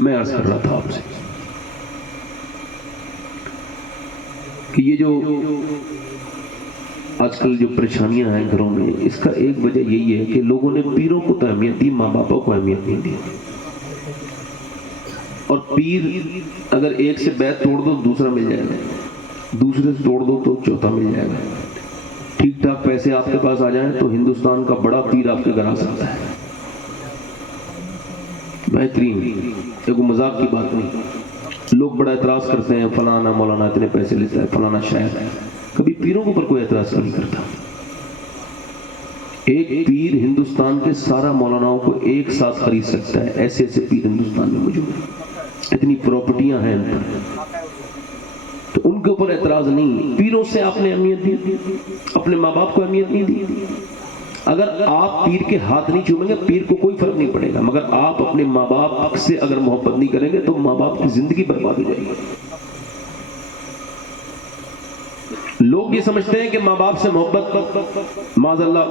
میں عرض کر رہا تھا آپ سے کہ یہ جو آج کل جو پریشانیاں ہیں گھروں میں، اس کا ایک وجہ یہی ہے کہ لوگوں نے پیروں کو تو اہمیت دی، ماں باپوں کو اہمیت نہیں دی. اور پیر اگر ایک سے بیعت توڑ دو دوسرا مل جائے گا، دوسرے سے توڑ دو تو چوتھا مل جائے گا. ٹھیک ٹھاک پیسے آپ کے پاس آ جائیں تو ہندوستان کا بڑا پیر آپ کے گھر آ سکتا ہے. بہترین، ایک مذاق کی بات نہیں. لوگ بڑا اعتراض کرتے ہیں فلانا مولانا اتنے پیسے لیتا ہے، فلانا شاعر ہے. کبھی پیروں کے اوپر کوئی اعتراض نہیں کرتا. ایک پیر ہندوستان کے سارا مولاناؤں کو ایک ساتھ خرید سکتا ہے. ایسے ایسے پیر ہندوستان میں موجود ہیں، اتنی پراپرٹیاں ہیں ان پر. تو ان کے اوپر اعتراض نہیں. پیروں سے آپ نے اہمیت دی، اپنے ماں باپ کو اہمیت نہیں دی. اگر آپ پیر کے ہاتھ نہیں چومیں گے پیر کو کوئی فرق نہیں پڑے گا، مگر آپ اپنے ماں باپ سے اگر محبت نہیں کریں گے تو ماں باپ کی زندگی برباد ہو جائے گی. لوگ یہ سمجھتے ہیں کہ ماں باپ سے محبت معاذ اللہ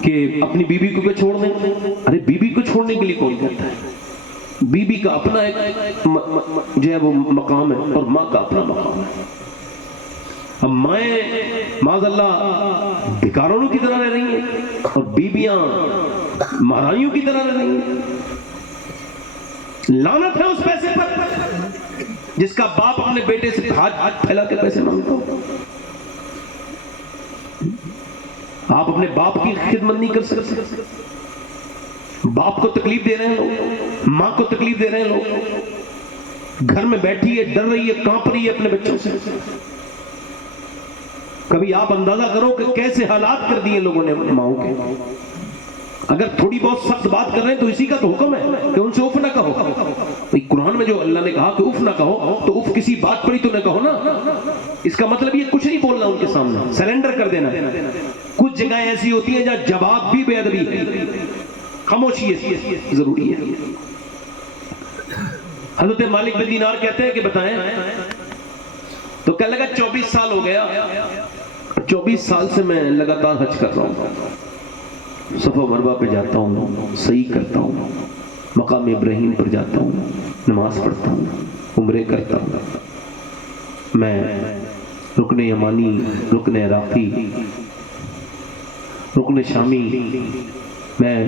کہ اپنی بیوی کو چھوڑ دیں. ارے بیوی کو چھوڑنے کے لیے کون کہتا ہے؟ بیوی کا اپنا ایک جو ہے وہ مقام ہے اور ماں کا اپنا مقام ہے. اب مائیں معاذ اللہ بیکاروں کی طرح رہ رہی ہیں اور بیویاں مہرائیوں کی طرح رہ رہی ہیں. لعنت ہے اس پیسے پر جس کا باپ اپنے بیٹے سے ہاتھ پھیلا کے پیسے مانگتا ہو. آپ اپنے باپ کی خدمت نہیں کر سکتے. باپ کو تکلیف دے رہے ہیں لوگ، ماں کو تکلیف دے رہے ہیں لوگ. گھر میں بیٹھی ہے، ڈر رہی ہے، کانپ رہی ہے اپنے بچوں سے. کبھی آپ اندازہ کرو کہ کیسے حالات کر دیے لوگوں نے ماؤں کے. اگر تھوڑی بہت سخت بات کر رہے ہیں تو اسی کا تو حکم ہے کہ ان سے اف نہ کہو. قرآن میں جو اللہ نے کہا کہ اف نہ کہو تو اف کسی بات پر ہی تو نہ کہو نا. اس کا مطلب یہ کچھ نہیں بولنا ان کے سامنے، سرنڈر کر دینا. کچھ جگہیں ایسی ہوتی ہیں جہاں جواب بھی بے ادبی ہے، خاموشی ضروری ہے. حضرت مالک بن دینار کہتے ہیں کہ بتائیں تو کہنے لگا 24 سال ہو گیا، 24 سال سے میں لگاتار حج کر رہا ہوں. صفا مروا پہ جاتا ہوں، صحیح کرتا ہوں، مقام ابراہیم پر جاتا ہوں، نماز پڑھتا ہوں، عمرے کرتا ہوں. میں رکن یمانی، رکن عراقی، رکن شامی، میں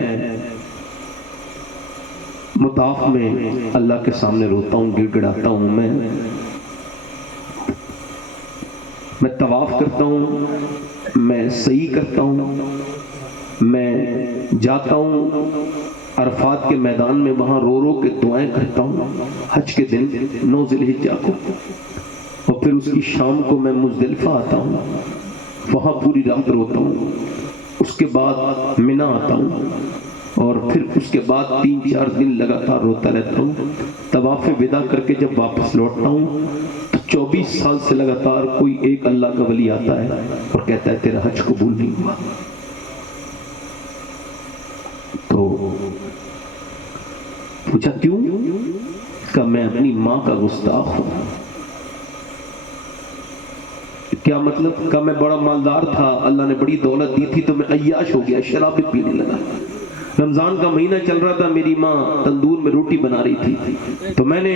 مطاف میں اللہ کے سامنے روتا ہوں، گڑ گڑاتا ہوں. میں طواف کرتا ہوں، میں صحیح کرتا ہوں، میں جاتا ہوں عرفات کے میدان میں، وہاں رو رو کے دعائیں کرتا ہوں. حج کے دن 9 ذی الحجہ کو، اور پھر اس کی شام کو میں مزدلفہ آتا ہوں، وہاں پوری رات روتا ہوں. اس کے بعد منی آتا ہوں، اور پھر اس کے بعد 3-4 دن لگاتار روتا رہتا ہوں. طواف وداع کر کے جب واپس لوٹتا ہوں تو 24 سال سے لگاتار کوئی ایک اللہ کا ولی آتا ہے اور کہتا ہے تیرا حج قبول نہیں ہوا. تو پوچھا کیوں؟ کہ میں اپنی ماں کا گستاخ ہوں. کیا مطلب؟ کہ میں بڑا مالدار تھا، اللہ نے بڑی دولت دی تھی تو میں عیاش ہو گیا، شراب پینے لگا. رمضان کا مہینہ چل رہا تھا، میری ماں تندور میں روٹی بنا رہی تھی تو میں نے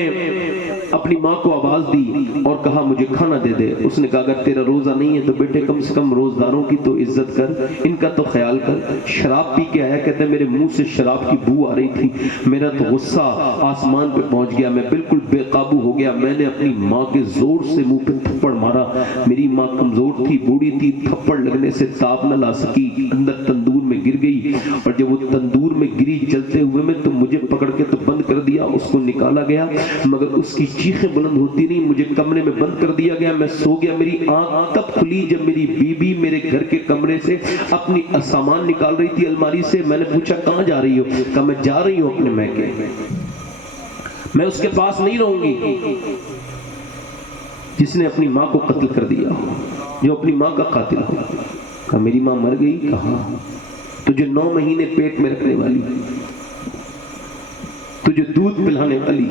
اپنی ماں کو آواز دی اور کہا مجھے کھانا دے دے. اس نے کہا اگر تیرا روزہ نہیں ہے تو بیٹے کم سے کم روزداروں کی تو عزت کر، ان کا تو خیال کر. شراب پی کے آیا، کہتے ہیں میرے منہ سے شراب کی بو آ رہی تھی، میرا تو غصہ آسمان پہ پہنچ گیا، میں بالکل بے قابو ہو گیا. میں نے اپنی ماں کے زور سے منہ پہ تھپڑ مارا. میری ماں کمزور تھی، بوڑھی تھی، تھپڑ لگنے سے تاب نہ لا سکی، اندر تندور میں گر گئی. اور جب وہ تندور میں گری جلتے ہوئے میں تو مجھے پکڑ کے تو بند کر دیا، اس کو نکالا گیا مگر اس کی چیخیں بلند ہوتی نہیں. مجھے کمرے میں بند کر دیا گیا، میں سو گیا. میری آنکھ تب کھلی جب میری بیوی میرے گھر کے کمرے سے اپنی سامان نکال رہی تھی الماری سے. میں نے پوچھا کہاں جا رہی ہو؟ کہا میں جا رہی ہوں اپنے میکے، میں اس کے پاس نہیں رہوں گی جس نے اپنی ماں کو قتل کر دیا، جو اپنی ماں کا قاتل ہو. کہا میری ماں مر گئی؟ کہا تجھے 9 مہینے پیٹ میں رکھنے والی، تجھے دودھ پلانے والی،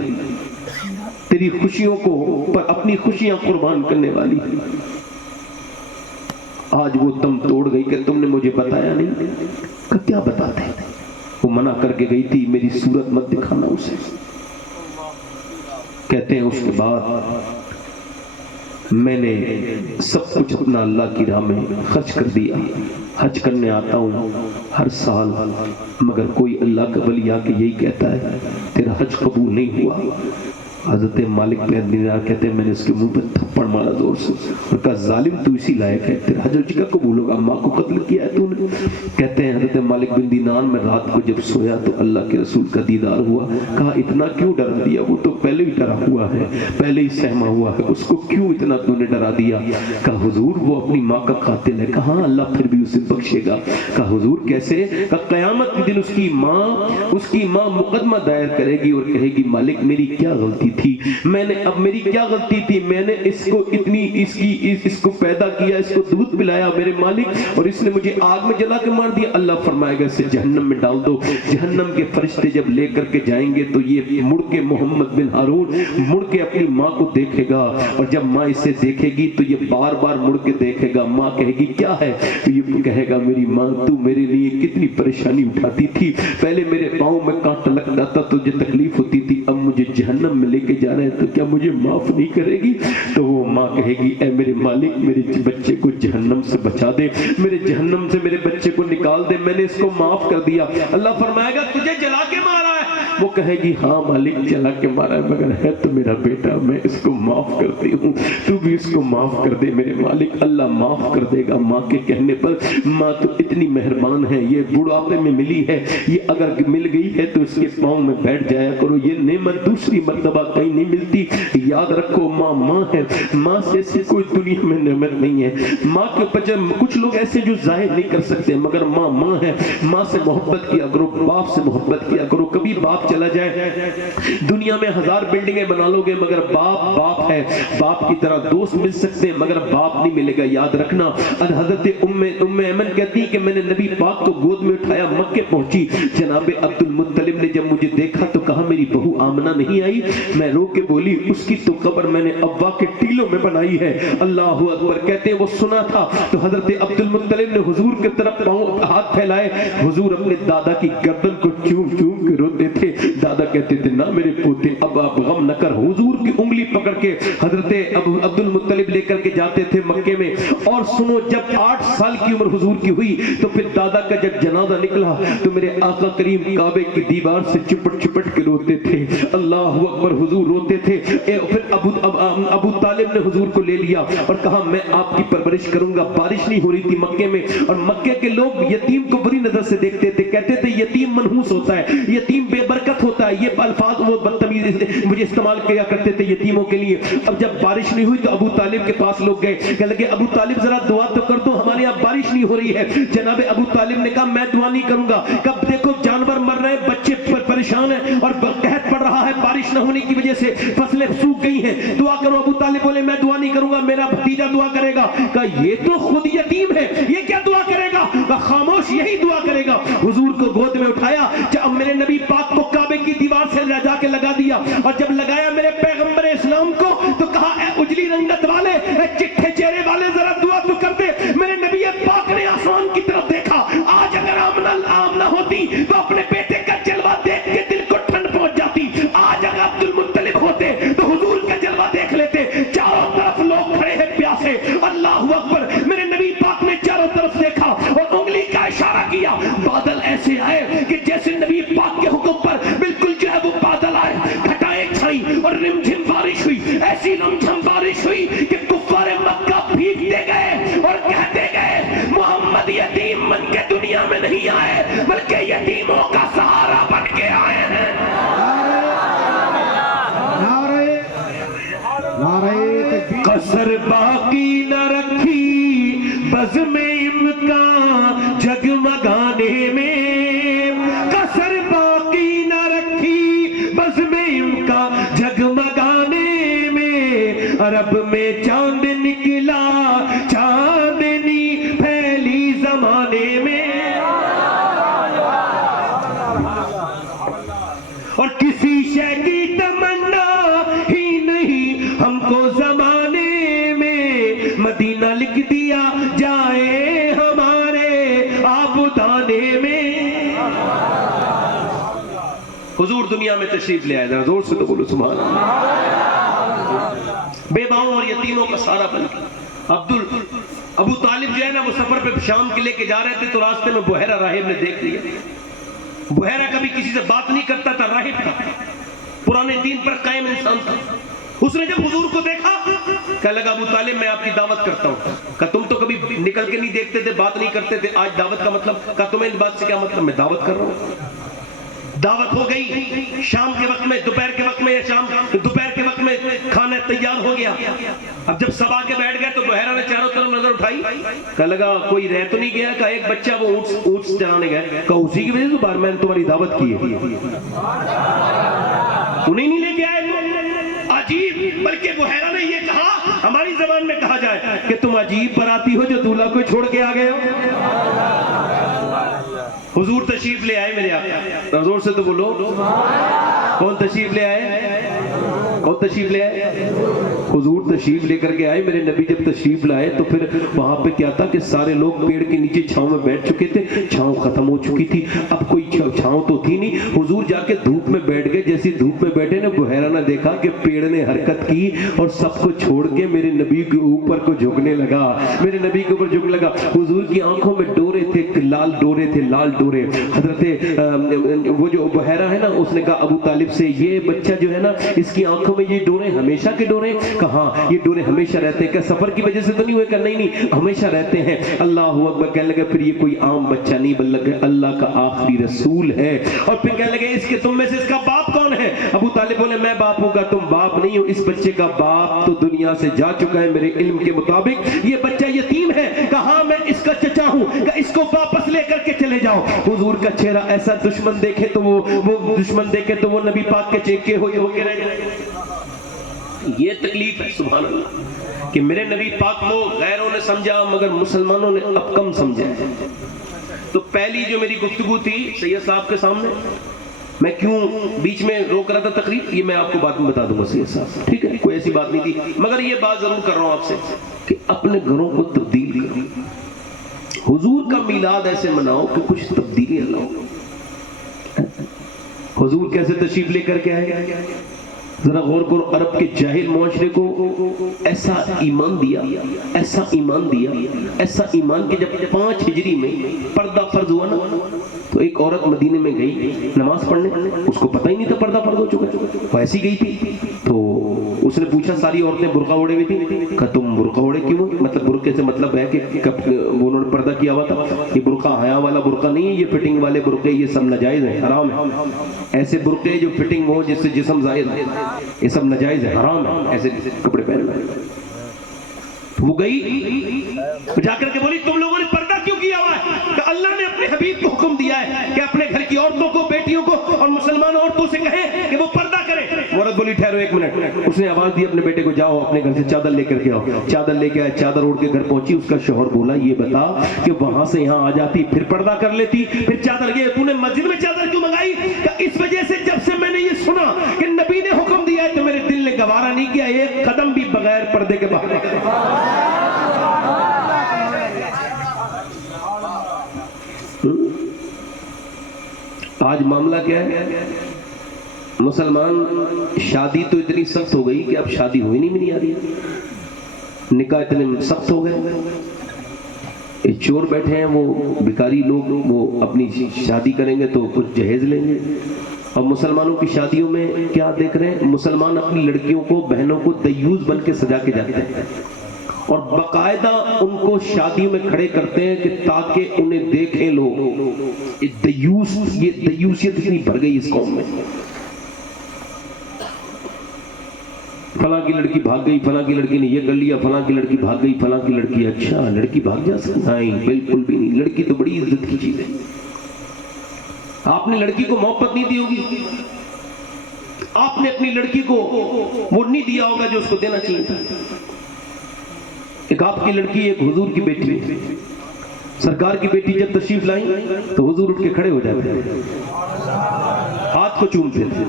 تیری خوشیوں کو پر اپنی خوشیاں قربان کرنے والی، آج وہ دم توڑ گئی کہ تم نے مجھے بتایا نہیں. کہ کیا بتاتے؟ وہ منع کر کے گئی تھی میری صورت مت دکھانا اسے. کہتے ہیں اس کے بعد میں نے سب کچھ اپنا اللہ کی راہ میں خرچ کر دیا. حج کرنے آتا ہوں ہر سال، مگر کوئی اللہ کا ولی آ کے یہی کہتا ہے تیرا حج قبول نہیں ہوا. حضرت مالک بن دینار کہتے ہیں میں نے اس کے منہ پہ تھپڑ مارا زور سے اور کہا ظالم تو اسی لائق ہے، تیرا حج کا قبول ہوگا، ماں کو قتل کیا ہے تو نے. کہتے ہیں حضرت مالک بن دینار میں رات کو جب سویا تو اللہ کے رسول کا دیدار ہوا. کہا اتنا کیوں ڈرا دیا، وہ تو پہلے ہی ڈرا ہوا ہے، پہلے ہی سہما ہوا ہے، اس کو کیوں اتنا تو نے ڈرا دیا. کہا حضور وہ اپنی ماں کا قاتل ہے. کہا ہاں اللہ پھر بھی اسے بخشے گا. کہا حضور کیسے؟ کہا قیامت کے دن اس کی ماں مقدمہ دائر کرے گی اور کہے گی مالک میری کیا غلطی تھی، میں نے اب میری کیا غلطی تھی، میں نے اس کو پیدا کیا، اس کو دودھ پلایا میرے مالک، اور اس نے مجھے آگ میں جلا کے مار دیا. اللہ فرمائے گا اسے جہنم میں ڈال دو. جہنم کے فرشتے جب لے کر کے جائیں گے تو یہ مڑ کے محمد بن ہارون مڑ کے اپنی ماں کو دیکھے گا، اور جب ماں اسے دیکھے گی تو یہ بار بار مڑ کے دیکھے گا. ماں کہے گی کیا ہے؟ تو یہ کہے گا میری ماں تو میرے لیے کتنی پریشانی اٹھاتی تھی، پہلے میرے پاؤں میں کانٹا لگ جاتا تو مجھے تکلیف ہوتی تھی، اب مجھے جہنم میں لے کے جا رہے ہیں تو کیا مجھے معاف نہیں کرے گی؟ تو وہ ماں کہے گی اے میرے مالک میرے بچے کو جہنم سے بچا دے، میرے جہنم سے میرے بچے کو نکال دے، میں نے اس کو معاف کر دیا. اللہ فرمائے گا تجھے جلا کے مارا ہے؟ وہ کہے گی ہاں مالک جلا کے مارا ہے، مگر ہے تو میرا بیٹا، میں اس کو معاف کرتی ہوں، تو بھی اس کو معاف کر دے میرے مالک. اللہ معاف کر دے گا ماں کے کہنے پر. ماں تو اتنی مہربان ہے، یہ بڑھاپے میں ملی ہے، یہ اگر مل گئی ہے تو اس کے پاؤں میں بیٹھ جایا کرو، یہ نعمت دوسری مرتبہ کہیں نہیں ملتی. یاد رکھو ماں ماں ہے، ماں سے ایسی کوئی دنیا میں نعمت نہیں ہے. ماں کے بچے کچھ لوگ ایسے جو ظاہر نہیں کر سکتے، مگر ماں ماں ہے. ماں سے محبت کیا کرو، باپ سے محبت کیا کرو. کبھی باپ چلا جائے دنیا میں 1000 بلڈنگیں بنا لو گے مگر باپ باپ ہے. باپ کی طرح دوست مل سکتے ہیں مگر باپ نہیں ملے گا. یاد رکھنا. حضرت ام ایمن کہتی کہ میں نے نبی پاک کو گود میں اٹھایا، مکے پہنچی، جناب عبد المطلب نے جب مجھے دیکھا تو کہا میری بہو آمنہ نہیں آئی؟ میں رو کے بولی اس کی تو قبر میں نے ابا کے ٹیلوں میں بنائی ہے. اللہ اکبر. کہتے ہیں وہ سنا تھا تو حضرت عبد المطلب نے حضور کے طرف ہاتھ پھیلائے. حضور اپنے دادا کی گردن کو چوم چوم کے روتے تھے. دادا کہتے تھے نہ میرے پوتے اب آپ غم نہ کر. حضور کی انگلی پکڑ کے حضرت عبد المطلب لے کر کے جاتے تھے مکے میں. اور سنو جب 8 سال کی عمر حضور کی ہوئی تو پھر دادا کا جب جنازہ نکلا تو میرے آقا کریم کعبے کی دیوار سے چپٹ چپٹ کے روتے تھے. اللہ اکبر. حضور روتے تھے. پھر ابو طالب نے حضور کو لے لیا اور کہا میں آپ کی پرورش کروں گا. بارش نہیں ہو رہی تھی مکے میں اور مکے کے لوگ یتیم کو بری نظر سے دیکھتے تھے، کہتے تھے یتیم منحوس ہوتا ہے، یتیم بے برکت ہوتا ہے. یہ الفاظ وہ بدتمیز مجھے استعمال کیا کرتے تھے یتیموں کے لیے. اب جب بارش نہیں ہوئی تو ابو طالب کے پاس لوگ گئے، کہنے لگے ابو طالب ذرا دعا تو کر دو، ہمارے یہاں بارش نہیں ہو رہی ہے. جناب ابو طالب نے کہا میں دعا نہیں کروں گا. کب دیکھو جانور مر رہے ہیں، بچے پریشان ہیں اور قحط پڑ رہا ہے، بارش نہ ہونے کی وجہ سے فصلیں سوکھ گئی ہیں، دعا کرو. ابو طالب بولے میں دعا نہیں کروں گا، میرا بھتیجا دعا کرے گا. کہا یہ تو خود یتیم ہے، یہ کیا دعا کرے گا؟ کہا خاموش یہی دعا کرے گا. حضور کو گود میں اٹھایا، جب میرے نبی پاک کو کعبے کی دیوار سے جا کے لگا دیا اور جب لگایا میرے پیغمبر اسلام کو تو کہا اے اجلی رنگت والے، اے چٹھے چہرے والے ذرا دعا تو کر دے. میرے نبی پاک نے آسمان کی طرف دیکھا. آج اگر آمنہ ہوتی تو اپنے بیٹے کا جلوہ دیکھ کے دل کو ٹھنڈ پہنچ جاتی. آج اگر عبد المطلب ہوتے تو حضور کا جلوہ دیکھ لیتے. چاروں طرف لوگ کھڑے ہیں پیاسے. اللہ اکبر. میرے نبی پاک نے چاروں طرف دیکھا اور انگلی کا اشارہ کیا. بادل ایسے آئے کہ جیسے نبی پاک کے حکم پر بالکل جو ہے وہ بادل آئے، گھٹائیں چھائیں اور رمجھم بارش ہوئی. ایسی رمجھم بارش ہوئی کہ کفار مکہ بھیگتے گئے اور کہتے گئے محمد یتیم بن کے دنیا میں نہیں آئے بلکہ یتیموں کا سہارا بن کے آئے ہیں. قصر باقی نہ رکھی بزم امکان جگمگانے میں، قصر باقی نہ رکھی بزم امکان جگمگانے میں. عرب میں چاند نکلا چاندنی پھیلی زمانے میں، اور کسی شے کی تمنا ہی نہیں ہم کو زمانے میں. مدینہ لکھ دیا جائے ہمارے آبودانے میں. حضور دنیا میں تشریف لے آئے، ذرا زور سے تو بولو سبحان اللہ، بیواؤں اور یتیموں کا سارا بن گیا۔ ابو طالب جو ہے نا وہ سفر پہ شام کے لے کے جا رہے تھے تو راستے میں بحیرہ راہب نے دیکھ لیا۔ بحیرہ کبھی کسی سے بات نہیں کرتا تھا، راہب تھا، پرانے دین پر قائم انسان تھا۔ اس نے جب حضور کو دیکھا کہنے لگا ابو طالب میں آپ کی دعوت کرتا ہوں۔ کہا تم تو کبھی نکل کے نہیں دیکھتے تھے، بات نہیں کرتے تھے، آج دعوت کا مطلب؟ کہا تمہیں اس بات سے کیا مطلب؟ میں دعوت کر رہا ہوں۔ دعوت ہو گئی، شام کے وقت میں، دوپہر کے وقت میں، یا دوپہر کے وقت میں کھانا تیار ہو گیا۔ اب جب سب آ کے بیٹھ گئے تو بحیرہ نے چاروں طرف نظر اٹھائی، کہا لگا کوئی رہ تو نہیں گیا؟ کہا ایک بچہ وہ اونٹ چرانے گئے۔ کہا اسی کی وجہ سے بار میں نے تمہاری دعوت کی ہے، انہیں نہیں لے کے آئے؟ عجیب، بلکہ بحیرہ نے یہ کہا، ہماری زبان میں کہا جائے کہ تم عجیب براتی ہو جو دولہا کو چھوڑ کے آ گئے ہو۔ حضور تشریف لے آئے میرے آقا، زور سے تو بولو، کون تشریف لے آئے؟ کون تشریف لے آئے؟ حضور تشریف لے کر کے آئے۔ میرے نبی جب تشریف لائے تو پھر وہاں پہ کیا تھا کہ سارے لوگ پیڑ کے نیچے چھاؤں میں بیٹھ چکے تھے، چھاؤں ختم ہو چکی تھی، اب کوئی چھاؤں تو تھی نہیں۔ حضور جا کے دھوپ میں بیٹھ گئے، جیسی دھوپ میں بیٹھے نا بحیرہ نے دیکھا کہ پیڑ نے حرکت کی اور سب کو چھوڑ کے میرے نبی کے اوپر کو جھکنے لگا، میرے نبی کے اوپر جھکنے لگا۔ حضور کی آنکھوں میں ڈورے تھے، لال ڈورے تھے، لال ڈورے۔ حضرت وہ جو بحیرہ ہے نا اس نے کہا ابو طالب سے یہ بچہ جو ہے نا اس کی آنکھوں میں یہ ڈورے ہمیشہ کے ڈورے؟ کہاں یہ ڈورے ہمیشہ رہتے ہیں؟ کہ سفر کی وجہ سے تو نہیں ہوئے؟ کہ نہیں ہمیشہ رہتے ہیں۔ اللہ اکبر، کہنے لگا پھر یہ کوئی عام بچہ نہیں بلکہ اللہ کا آخری رسول ہے۔ اور پھر کہنے لگے اس کے تم میں سے اس کا باپ کون ہے؟ ابو طالب بولے میں باپ ہوں گا، تم باپ نہیں ہو، اس بچے کا باپ تو دنیا سے جا چکا ہے میرے علم کے مطابق، یہ بچہ یتیم ہے۔ کہاں میں اس کا چچا ہوں، کہ اس کو واپس لے کر کے چلے جاؤ۔ حضور کا چہرہ ایسا، دشمن دیکھے تو وہ دشمن دیکھے تو وہ نبی پاک کے چہرے ہو کے رہ جائے۔ یہ تکلیف ہے سبحان اللہ کہ میرے نبی پاک کو غیروں نے سمجھا مگر مسلمانوں نے اب کم سمجھا ہے۔ تو پہلی جو میری گفتگو تھی سید صاحب کے سامنے، میں کیوں بیچ میں روک رہا تھا تقریر، یہ میں آپ کو بعد میں بتا دوں گا سید صاحب، ٹھیک ہے؟ کوئی ایسی بات نہیں تھی، مگر یہ بات ضرور کر رہا ہوں آپ سے کہ اپنے گھروں کو تبدیل کرو، حضور کا میلاد ایسے مناؤ کہ کچھ تبدیلیاں لاؤ۔ حضور کیسے تشریف لے کر کے آئے؟ ذرا غور کرو، عرب کے جاہل معاشرے کو ایسا ایمان دیا، ایسا ایمان دیا، ایسا ایمان کہ جب 5 ہجری میں پردہ فرض ہوا نا تو ایک عورت مدینے میں گئی نماز پڑھنے، اس کو پتہ ہی نہیں تھا پردہ فرض ہو چکا، وہ ایسی گئی تھی۔ تو اس نے پوچھا، ساری عورتیں برقع اوڑے ہوئی تھی، کہا تم برقع اوڑے کیوں؟ مطلب برقعے سے مطلب ہے کہ انہوں نے پردہ کیا ہوا تھا، یہ برقع حیا والا برقع نہیں ہے، یہ فٹنگ والے برقعے یہ سب ناجائز ہیں، حرام ہے۔ ایسے برقعے جو فٹنگ ہو جس سے جسم ظاہر ہے یہ سب ناجائز ہے، حرام ہے ایسے کپڑے پہننا۔ وہ گئی جا کر کے بولی تم لوگوں نے پردہ کیوں کیا ہوا ہے؟ کہ اللہ نے اپنے حبیب کو حکم دیا ہے کہ اپنے گھر کی عورتوں کو، بیٹیوں کو اور مسلمان عورتوں سے کہیں کہ وہ پردہ کریں۔ عورت بولی ٹھہرو ایک منٹ، اس نے آواز دی اپنے بیٹے کو جاؤ اپنے گھر سے چادر لے کر کے آؤ۔ چادر لے کے آئے، چادر اوڑھ کے گھر پہنچی، اس کا شوہر بولا یہ بتا کہ وہاں سے یہاں آ جاتی پھر پردہ کر لیتی، پھر چادر یہ تو نے مسجد میں چادر کیوں منگائی؟ کہ اس وجہ سے جب سے میں نے یہ سنا کہ نبی نے حکم دیا ہے تو میرے دل نے گوارا نہیں کیا ایک قدم بھی بغیر پردے کے باہر۔ آج معاملہ کیا ہے؟ مسلمان شادی تو اتنی سخت ہو گئی کہ اب شادی ہوئی نہیں آ رہی، نکاح اتنے سخت ہو گئے، چور بیٹھے ہیں وہ بیکاری لوگ، وہ اپنی شادی کریں گے تو کچھ جہیز لیں گے۔ اور مسلمانوں کی شادیوں میں کیا دیکھ رہے ہیں؟ مسلمان اپنی لڑکیوں کو، بہنوں کو دیوس بن کے سجا کے جاتے ہیں اور باقاعدہ ان کو شادیوں میں کھڑے کرتے ہیں کہ تاکہ انہیں دیکھیں لوگ۔ یہ دیوسیت اتنی بڑھ گئی اس قوم میں، فلاں کی لڑکی بھاگ گئی، فلاں کی لڑکی نے یہ کر لیا، فلاں کی لڑکی بھاگ گئی، فلاں کی لڑکی، اچھا لڑکی بھاگ جا سکتا؟ نہیں بالکل بھی نہیں، لڑکی تو بڑی عزت کی چیز ہے۔ آپ نے لڑکی کو محبت نہیں دی ہوگی، آپ نے اپنی لڑکی کو وہ نہیں دیا ہوگا جو اس کو دینا چاہیے تھا۔ ایک آپ کی لڑکی، ایک حضور کی بیٹی، سرکار کی بیٹی جب تشریف لائیں تو حضور اٹھ کے کھڑے ہو جاتے ہیں، ہاتھ کو چومتے تھے،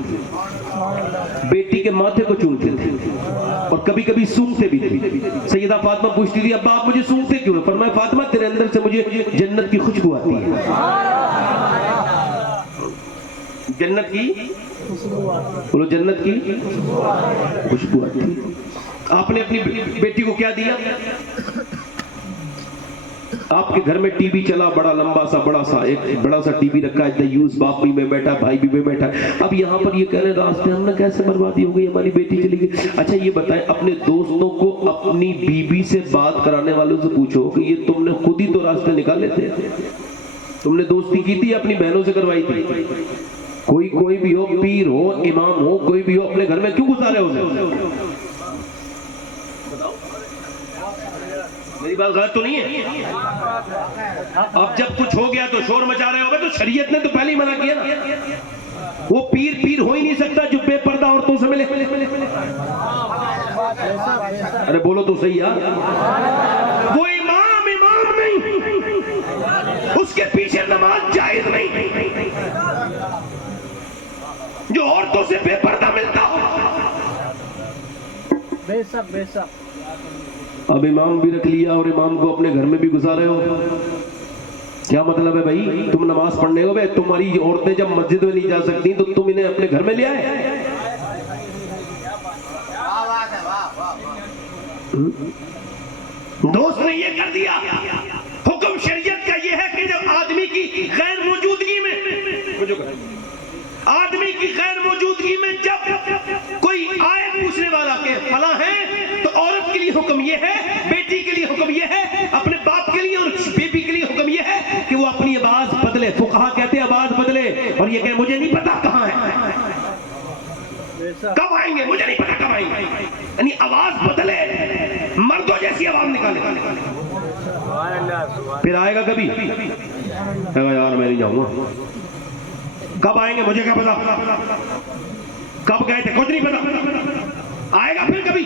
بیٹی کے ماتھے کو چومتے تھے اور کبھی کبھی سونگتے بھی تھے۔ سیدہ فاطمہ پوچھتی تھی ابا آپ مجھے سونگتے کیوں؟ فرمایا فاطمہ تیرے اندر سے مجھے جنت کی خوشبو آتی ہے، جنت کی بولو جنت کی خوشبو آتی ہے. آپ نے اپنی بیٹی کو کیا دیا؟ آپ کے گھر میں ٹی وی چلا بڑا لمبا سا ایک بڑا سا ٹی وی رکھا ہے, دیوس باپ بھی میں بیٹھا, بھائی بھی میں بیٹھا. اب یہاں پر یہ کہہ رہے راستے ہم نے کیسے بربادی ہو گئی, ہماری بیٹی چلی گئی. اچھا یہ بتائیں, اپنے دوستوں کو اپنی بیوی سے بات کرانے والوں سے پوچھو کہ یہ تم نے خود ہی تو راستے نکالے تھے, تم نے دوستی کی تھی اپنی بہنوں سے کروائی تھی. کوئی بھی ہو, پیر ہو, امام ہو, کوئی بھی ہو, اپنے گھر میں کیوں گزارے ہو؟ میری بات غلط تو نہیں ہے؟ اب جب کچھ ہو گیا تو شور مچا رہے ہو گے, تو شریعت نے تو پہلے ہی منع کیا نا. وہ پیر ہو ہی نہیں سکتا جو بے پردہ عورتوں سے ملے. ارے بولو تو صحیح یار. وہ امام نہیں, اس کے پیچھے نماز جائز نہیں جو عورتوں سے بے پردہ ملتا ہو. بے شک. اب امام بھی رکھ لیا اور امام کو اپنے گھر میں بھی گزارے ہو. کیا مطلب ہے بھائی؟ تم نماز پڑھنے ہو, تمہاری عورتیں جب مسجد میں نہیں جا سکتی تو تم انہیں اپنے گھر میں لے آئے. دوست نے یہ کر دیا. حکم شریعت کا یہ ہے کہ جب آدمی کی غیر موجودگی میں جب کوئی آئے پوچھنے والا کہ فلاں ہے, تو عورت کے لیے حکم یہ ہے, بیٹی کے لیے حکم یہ ہے, اپنے باپ کے لیے اور بیبی کے لیے حکم یہ ہے کہ وہ اپنی آواز بدلے. فقہا کہتے ہیں آواز بدلے, اور یہ کہ مجھے نہیں پتا کہاں ہے, کب آئیں گے, مجھے نہیں پتا کب آئیں گے. یعنی آواز بدلے, مردوں جیسی آواز نکالے. پھر آئے گا کبھی یار میں نہیں جاؤں گا. کب آئیں گے مجھے کیا پتا, کب گئے تھے کچھ نہیں پتا. آئے گا پھر کبھی.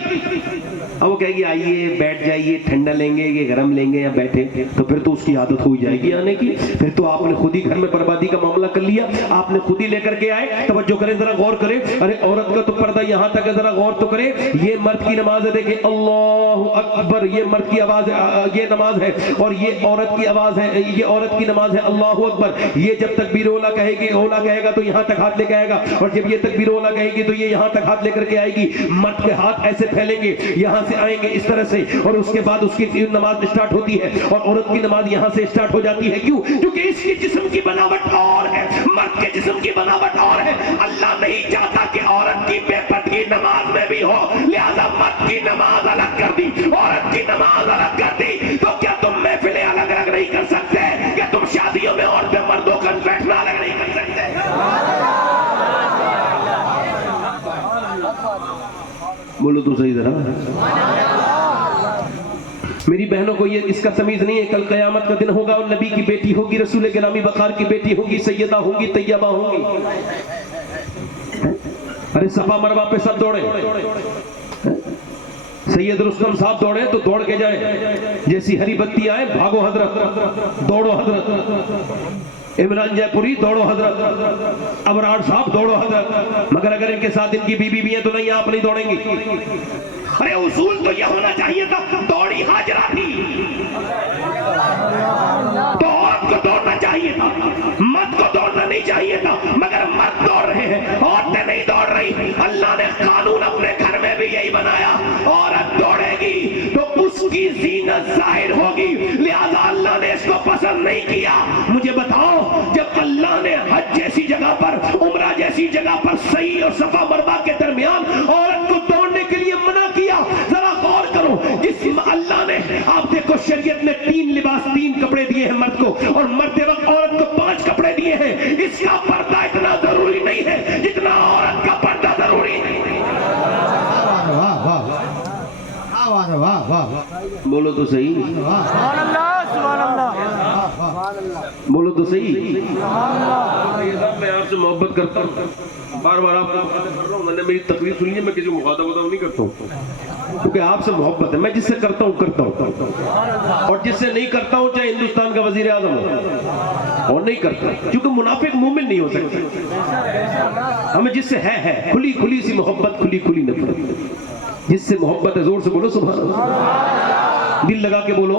اب وہ کہے گی آئیے بیٹھ جائیے, ٹھنڈا لیں گے کہ گرم لیں گے یا بیٹھے, تو پھر تو اس کی عادت ہو جائے گی آنے کی. پھر تو آپ نے خود ہی گھر میں بربادی کا معاملہ کر لیا, آپ نے خود ہی لے کر کے آئے. توجہ کریں ذرا, غور کریں. ارے عورت کا تو پردہ یہاں تک ہے, ذرا غور تو کریں. یہ مرد کی نماز ہے, دیکھیں اللہ اکبر, یہ مرد کی آواز ہے, یہ نماز ہے, اور یہ عورت کی آواز ہے, یہ عورت کی نماز ہے. اللہ اکبر. یہ جب تکبیر اولا کہے گی, اولا کہے گا تو یہاں تک ہاتھ لے کے آئے گا, اور جب یہ تکبیر اولا کہے گی تو یہ یہاں تک ہاتھ لے کر کے آئے گی. مرد کے ہاتھ ایسے پھیلیں گے, یہاں سے آئیں گے اس طرح سے, اور اس کے بعد اس کی نماز اسٹارٹ ہوتی ہے, اور عورت کی نماز یہاں سے اسٹارٹ ہو جاتی ہے. کیوں؟ کیونکہ اس کی جسم کی بناوٹ اور ہے, مرد کے جسم کی بناوٹ اور ہے. اللہ نہیں چاہتا کہ عورت کی بے پردگی نماز میں بھی ہو, لہذا مرد کی نماز الگ کر دی, عورت کی نماز الگ کر دی. تو کیا تم محفلیں الگ الگ نہیں کر سکتے؟ کیا تم شادیوں میں عورتیں مردوں کا بیٹھنا الگ نہیں کر سکتے؟ بولو تو صحیح ذرا. میری بہنوں کو یہ اس کا تمیز نہیں ہے. کل قیامت کا دن ہوگا اور نبی کی بیٹی ہوگی, رسول گرامی وقار کی بیٹی ہوگی, سیدہ ہوگی, طیبہ ہوگی. ارے صفا مروہ پہ سب دوڑے, سید رستم صاحب دوڑے تو دوڑ کے جائے, جیسی ہری بتی آئے بھاگو حضرت, دوڑو حضرت. عمران جے پوری دوڑو حضرت, ابرار صاحب دوڑو حضرت. مگر اگر ان کے ساتھ ان کی بیوی بھی ہیں تو نہیں, آپ نہیں دوڑیں گی. ارے اصول تو یہ ہونا چاہیے تھا, دوڑی حاجرہ تھی تو عورت کو دوڑنا چاہیے تھا, مرد کو دوڑنا نہیں چاہیے تھا. مگر مرد دوڑ رہے ہیں, عورتیں نہیں دوڑ رہی. اللہ نے قانون اپنے گھر میں بھی یہی بنایا, عورت دوڑے گی تو اس کی زینت ظاہر ہوگی, لہذا اللہ نے اس کو پسند نہیں کیا. مجھے بتاؤ, جب اللہ نے حج جیسی جگہ پر, عمرہ جیسی جگہ پر صحیح اور صفا مروہ کے درمیان عورت کو دوڑنے کے لیے منع کیا, ذرا غور کرو. جس اللہ نے, آپ دیکھو شریعت نے 3 لباس 3 کپڑے دیے ہیں مرد کو, اور مرد وقت عورت کو 5 کپڑے دیے ہیں. اس کا پردہ اتنا ضروری نہیں ہے جتنا عورت کا پردہ ضروری ہے. بولو تو صحیح, بولو تو صحیح. میں آپ سے محبت کرتا ہوں, بار بار آپ کو مخاطب کر رہا ہوں. میں نے میری تقریر سنی ہے, میں کسی مخاطب نہیں کرتا ہوں, کیونکہ آپ سے محبت ہے. میں جس سے کرتا ہوں, اور جس سے نہیں کرتا ہوں, چاہے ہندوستان کا وزیر اعظم ہو, اور نہیں کرتا, کیونکہ منافق مومن نہیں ہو سکتا. ہمیں جس سے ہے کھلی سی محبت, کھلی نفرت. جس سے محبت ہے زور سے بولو سبحان اللہ, دل لگا کے بولو.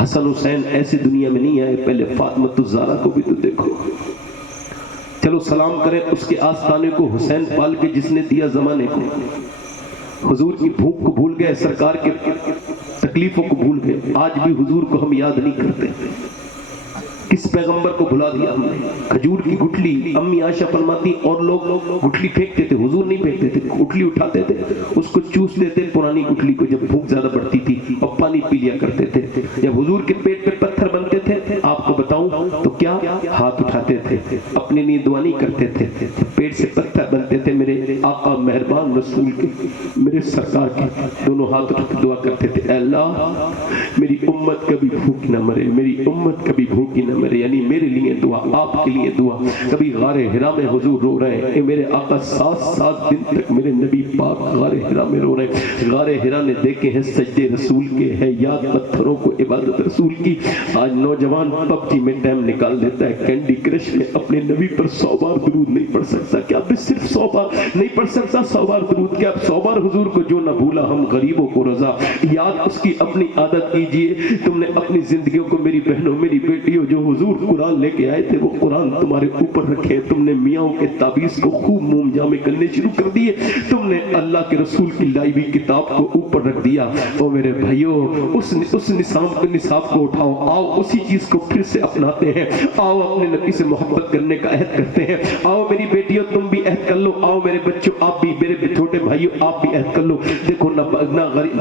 حسن حسین ایسی دنیا میں نہیں آئے، پہلے فاطمۃ الزہرا کو بھی تو دیکھو۔ چلو سلام کریں اس کے آستانے کو، حسین پال کے جس نے دیا زمانے کو۔ حضور کی بھوک کو بھول گئے، سرکار کے تکلیفوں کو بھول گئے، آج بھی حضور کو ہم یاد نہیں کرتے۔ کس پیغمبر کو بھلا دیا ہم نے؟ کھجور کی گٹھلی، امی عائشہ فرماتی اور لوگ گٹھلی پھینکتے تھے، حضور نہیں پھینکتے تھے، گٹھلی اٹھاتے تھے، اس کو چوس لیتے پرانی گٹھلی کو، جب بھوک زیادہ بڑھتی تھی، اور پانی پی لیا کرتے تھے۔ جب حضور کے پیٹ پہ پتھر بنتے تھے، آپ کو بتاؤں تو کیا ہاتھ اٹھاتے تھے، اپنے لیے دعا نہیں کرتے تھے، پیٹ سے پتھر بنتے تھے، میرے آقا مہربان رسول کے، میرے سرکار کے، دونوں ہاتھ اٹھا کے دعا کرتے تھے، اے اللہ میری امت کبھی بھوک نہ مرے، میری امت کبھی بھوکی نہ مرے، یعنی میرے لیے دعا، آپ کے لیے دعا۔ کبھی غار حرا میں حضور رو رہے ہیں، اے میرے آقا 7 دن تک میرے نبی پاک غار حرا میں رو رہے ہیں۔ غار حرا نے دیکھے ہیں سجدے رسول کے، ہے یاد پتھروں کو عبادت رسول کی۔ آج نوجوان پب جی میں ٹائم نکال دیتا ہے، کینڈی کرش میں اپنے نبی پر 100 بار درود نہیں پڑھ سکتا، کیا اب صرف 100 بار نہیں پڑھ سکتا؟ 100 بار درود کیا؟ 100 بار حضور کو جو نہ بھولا ہم غریبوں کو رضا، یاد اس کی اپنی عادت کیجئے۔ تم نے اپنی زندگیوں کو، میری بہنوں میری بیٹیوں، جو حضور قرآن لے کے آئے تھے وہ قرآن تمہارے اوپر رکھے، تم نے میاں کے تعویذ کو خوب موم جامے کرنے شروع کر دیے، تم نے اللہ کے رسول کی لائی ہوئی کتاب کو اوپر رکھ دیا۔ او میرے بھائیوں، اس نصاب کو اٹھاؤ، آؤ اسی چیز کو پھر سے اپناتے ہیں، آؤ اپنے نبی سے محبت کرنے کا عہد کرتے ہیں، آؤ میری بیٹیوں تم بھی عہد کر لو، آؤ میرے بچوں آپ بھی، میرے چھوٹے بھائیوں آپ بھی عہد کر لو۔ دیکھو نہ غریب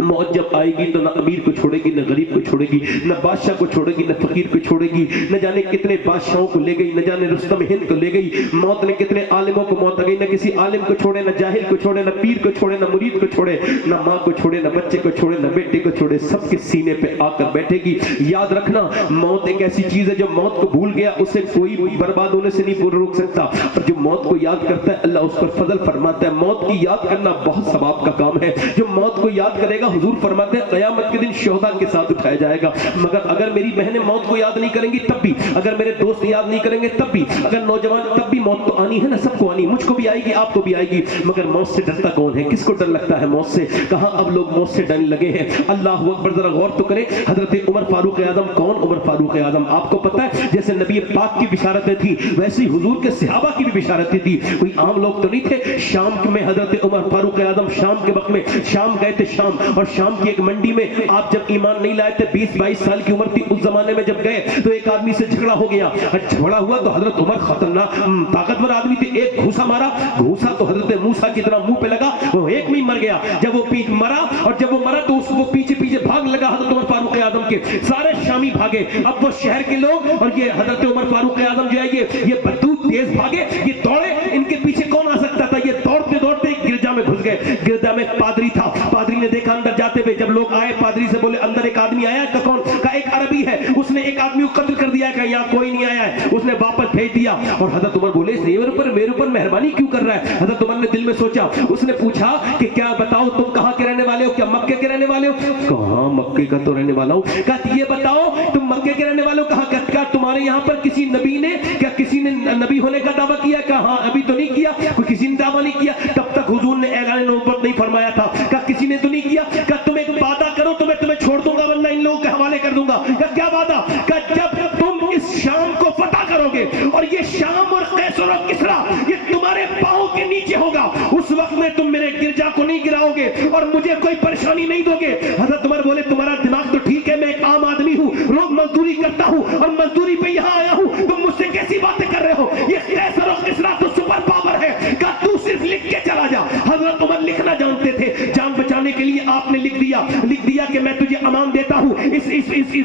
موت جب آئے گی تو نہ امیر کو چھوڑے گی، نہ غریب کو چھوڑے گی، نہ بادشاہ کو چھوڑے گی، نہ فقیر کو چھوڑے گی، نہ جانے کتنے بادشاہوں کو لے گئی، نہ جانے رستم ہند کو لے گئی، موت نے کتنے عالموں کو موت آ گئی، نہ کسی عالم کو چھوڑے، نہ جاہل کو چھوڑے، نہ پیر کو چھوڑے، نہ مرید کو چھوڑے، نہ ماں کو چھوڑے، نہ بچے کو چھوڑے، نہ بیٹے کو چھوڑے، سب کے سینے پہ آ کر بیٹھے گی۔ یاد رکھنا موت ایک ایسی چیز ہے جو موت کو بھول گیا اسے کوئی برباد ہونے سے نہیں روک سکتا، اور جو موت کو یاد کرتا ہے اللہ اس پر فضل فرماتا ہے۔ موت کی یاد کرنا بہت ثواب کا کام ہے، جو موت کو یاد کرے گا حضور فرماتے ہیں قیامت کے دن شہداء کے ساتھ اٹھایا جائے گا۔ مگر اگر میری بہنیں موت کو یاد نہیں کریں گی تب بھی، اگر میرے دوست یاد نہیں کریں گے تب بھی، اگر نوجوان تب بھی، موت تو آنی ہے نا، سب کو آنی، مجھ کو بھی آئے گی آپ کو بھی آئے گی، مگر موت سے ڈرتا کون ہے؟ کس کو ڈر لگتا ہے موت سے؟ کہاں اب لوگ موت سے ڈرنے لگے ہیں۔ اللہ اکبر، ذرا غور تو کریں، حضرت عمر فاروق اعظم کون؟ عمر فاروق اعظم آپ کو پتا ہے جیسے نبی پاک کی بشارتیں تھی ویسی حضور کے صحابہ کی بھی بشارتیں تھی، کوئی عام لوگ تو نہیں تھے۔ شام میں حضرت عمر فاروق اعظم شام کے وقت میں شام گئے تھے، شام، اور شام کی ایک منڈی میں آپ جب ایمان نہیں لائے تھے، 20-22 سال کی عمر تھی اس زمانے میں، جب گئے تو ایک آدمی سے جھگڑا ہو گیا، جھگڑا ہوا تو حضرت عمر خطرناک طاقتور آدمی تھے، ایک گھوسا مارا، گھوسا تو حضرت موسیٰ کی طرح منہ پہ لگا، وہ ایک میں مر گیا۔ جب وہ مرا، اور جب وہ مرا تو اس کو پیچھے پیچھے بھاگ لگا حضرت عمر فاروق اعظم کے، سارے شامی بھاگے۔ اب وہ شہر کے لوگ اور یہ حضرت عمر فاروق اعظم جو ہے یہ بدو تیز بھاگے، یہ دوڑے، ان کے پیچھے کون آ سکتا تھا؟ یہ دوڑتے دوڑتے گرجا میں گھس گئے۔ گرجا میں پادری تھا، پادری نے دیکھا اندر جاتے ہوئے، جب لوگ آئے پادری سے بولے اندر ایک آدمی آیا ہے، کون؟ کہا ایک عربی ہے، اس نے ایک آدمی کو قتل کر دیا ہے، کہ یہاں کوئی نہیں آیا ہے، اس نے واپس بھیج دیا۔ اور حضرت عمر بولے میرے اوپر مہربانی کیوں کر رہا ہے؟ حضرت عمر نے دل میں سوچا، اس نے پوچھا کہ کیا بتاؤ تم کہاں کے رہنے والے ہو؟ کیا مکے کے رہنے والے ہو؟ کہاں مکے کا تو رہنے والا ہوں۔ کہا یہ بتاؤ تم مکے کے رہنے والے ہو؟ کہا کیا تمہارے یہاں پر کسی نبی نے، کیا کسی نے نبی ہونے کا دعویٰ کیا؟ کہا ابھی تو نہیں کیا، کوئی کسی نے دعویٰ نہیں کیا، تب تک حضور نے اعلان نبوت نہیں فرمایا تھا۔ کہا کسی نے تو نہیں کیا؟ کہا تم ایک وعدہ کرو تو میں تمہیں چھوڑ دوں گا ورنہ ان لوگوں کے حوالے کر دوں گا۔ کہا کیا وعدہ؟ کہا جب تم اس شام کو فتح کرو گے اور یہ شام اور قیصر اور کسریٰ یہ تمہارے پاؤں کے نیچے ہوگا، اس وقت میں تم میرے گرجا کو نہیں گراؤ گے اور مجھے کوئی پریشانی نہیں دو گے۔ حضرت عمر بولے تمہارا دماغ تو ٹھیک ہے، میں ایک عام آدمی ہوں، روز مزدوری کرتا ہوں اور مزدوری پہ یہاں آیا ہوں، تم مجھ سے کیسی باتیں کر رہے ہو؟ یہ قیصر اور کسریٰ تو سپر پاور ہے۔ کہا تو صرف لکھ کے چلا جا۔ حضرت عمر لکھنا جانتے تھے، جان بچانے کے لیے آپ نے لکھ دیا کہ میں تجھے امان دیتا ہوں، اس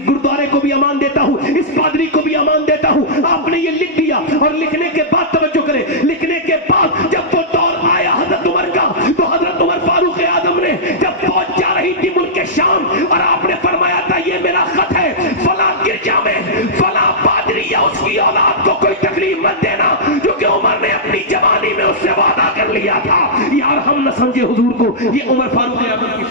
گردوارے کو بھی امان دیتا ہوں، اس پادری کو بھی امان دیتا ہوں۔ آپ نے یہ لکھ دیا، اور لکھنے کے بعد توجہ کریں، لکھنے کے بعد جب وہ دور آیا حضرت عمر کا، تو حضرت عمر فاروق اعظم نے جب فوج جا رہی تھی ملک شام، اور آپ نے فرمایا تھا یہ میرا خط ہے، فلاں گرجا میں فلاں پادری یا اس کی اولاد کو کوئی تکلیف مت دینا، جو کہ عمر نے اپنی جوانی میں اس سے وعدہ کر لیا تھا۔ یار ہم نہ سمجھے حضور کو، یہ عمر فاروق اعظم کی،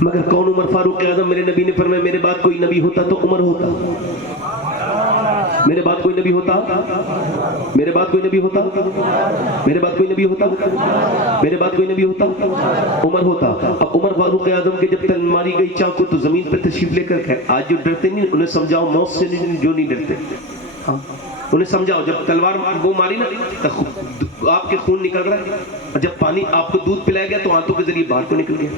مگر کون عمر فاروق اعظم؟ میرے نبی نے فرمایا میرے بعد کوئی نبی ہوتا تو عمر ہوتا۔ میرے بعد کوئی نبی ہوتا؟ میرے بعد کوئی نبی ہوتا؟ میرے بعد کوئی نبی ہوتا؟ میرے بعد کوئی نبی ہوتا؟ عمر ہوتا۔ اب عمر فاروق اعظم کے جب تن ماری گئی چاقو تو زمین پہ تشریف لے کر گئے۔ آج جو ڈرتے نہیں انہیں سمجھاؤ موت سے نہیں، جو نہیں ڈرتے انہیں سمجھاؤ جب تلوار وہ ماری نا تو آپ کے خون نکل رہا ہے، اور جب پانی آپ کو دودھ پلایا گیا تو آنتوں کے ذریعے باہر کو نکل گیا،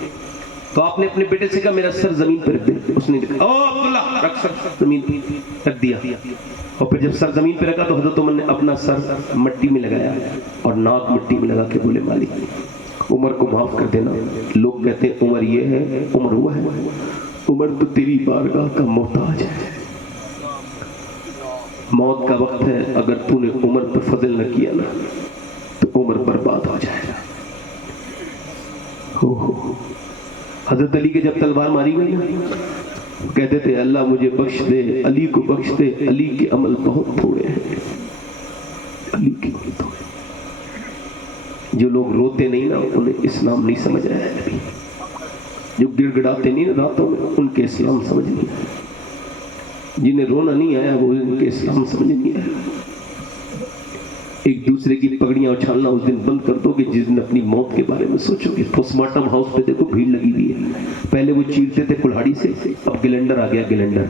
تو آپ نے اپنے بیٹے سے کہا میرا سر زمین پہ رکھ دے، اس نے کہا او عبداللہ رکھ سر زمین پہ رکھ دیا، اور پھر جب سر زمین پہ رکھا تو حضرت عمر نے اپنا سر مٹی میں لگایا اور ناک مٹی میں لگا کے بولے مالک عمر کو معاف کر دینا۔ لوگ کہتے ہیں عمر یہ ہے، عمر وہ ہے، عمر تو تیری بارگاہ کا محتاج ہے، موت کا وقت ہے، اگر تو نے عمر پہ فضل نہ کیا نا تو عمر برباد ہو جائے گا۔ حضرت علی کے جب تلوار ماری گئی نا کہتے تھے اللہ مجھے بخش دے، علی کو بخش دے، علی کے عمل بہت تھوڑے ہیں، علی کے عمل تھوڑے۔ جو لوگ روتے نہیں نا انہیں اسلام نہیں سمجھ آیا ہے، جو گڑ گڑاتے نہیں نا راتوں میں ان کے اسلام سمجھ نہیں آیا، جنہیں رونا نہیں آیا وہ ان کے اسلام سمجھ نہیں آیا۔ ایک دوسرے کی پگڑیاں اچھالنا اس دن بند کر دو گے جس دن اپنی موت کے بارے میں سوچو گے۔ پوسٹ مارٹم ہاؤس پہ دیکھو بھیڑ لگی ہوئی ہے، پہلے وہ چیرتے تھے کلہاڑی سے، اب گلنڈر آ گیا، گلنڈر،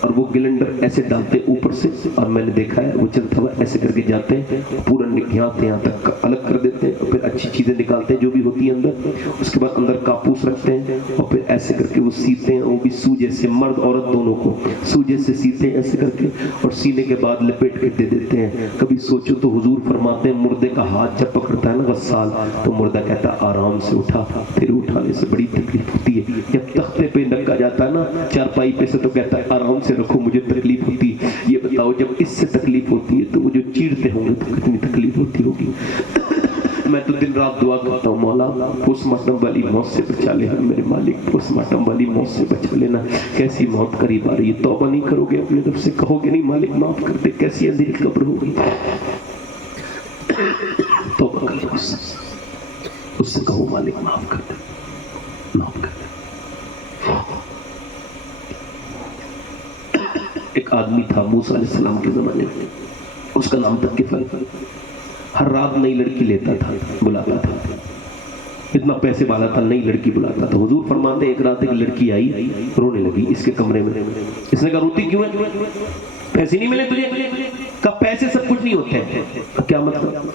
اور وہ گلنڈر ایسے ڈالتے اوپر سے، اور میں نے دیکھا ہے وہ چلتا ہوا ایسے کر کے جاتے ہیں پورا یہاں تک الگ کر دیتے ہیں، اور پھر اچھی چیزیں نکالتے ہیں جو بھی ہوتی ہیں اندر، اس کے بعد اندر کاپوس رکھتے ہیں اور پھر ایسے کر کے وہ سیتے ہیں، وہ بھی سوجے سے، مرد عورت دونوں کو سوجے سے سیتے ہیں ایسے کر کے، اور سینے کے بعد لپیٹ کے دے دیتے ہیں۔ کبھی سوچو تو حضور فرماتے ہیں مردے کا ہاتھ جب پکڑتا ہے نا غسال تو مردہ کہتا ہے آرام سے اٹھا، پھر اٹھانے سے بڑی تکلیف ہوتی ہے، جب تختے پہ رکھا جاتا ہے نا چارپائی پہ سے تو کہتا ہے آرام سے رکھو مجھے تکلیف ہوتی ہے۔ یہ بتاؤ جب اس سے تکلیف ہوتی ہے تو وہ جو چیرتے ہوں گے تو کتنی تکلیف ہوتی ہوگی۔ میں تو دن رات دعا کرتا ہوں مولا پوسٹ مارٹم والی موت سے بچا لے، میرے مالک پوسٹ مارٹم والی موت سے بچا لینا۔ کیسی موت قریب آ رہی ہے، توبہ نہیں کرو گے اپنے رب سے، کہو گے نہیں مالک معاف کر دے، کیسی اندھیری قبر ہوگی۔ توبہ کر لو اس سے کہو مالک معاف کر دے، معاف کر دے۔ ایک آدمی تھا موسیٰ علیہ السلام کے زمانے میں، اس کا نام تھا کفل، ہر رات نئی لڑکی لیتا تھا، بلاتا تھا، اتنا پیسے والا تھا، نئی لڑکی بلاتا تھا۔ حضور فرماتے ایک رات ایک لڑکی آئی رونے لگی اس کے کمرے میں، اس نے کہا روتی کیوں ہے؟ پیسے نہیں ملے تجھے؟ کہا پیسے سب کچھ نہیں ہوتے ہیں۔ کیا مطلب؟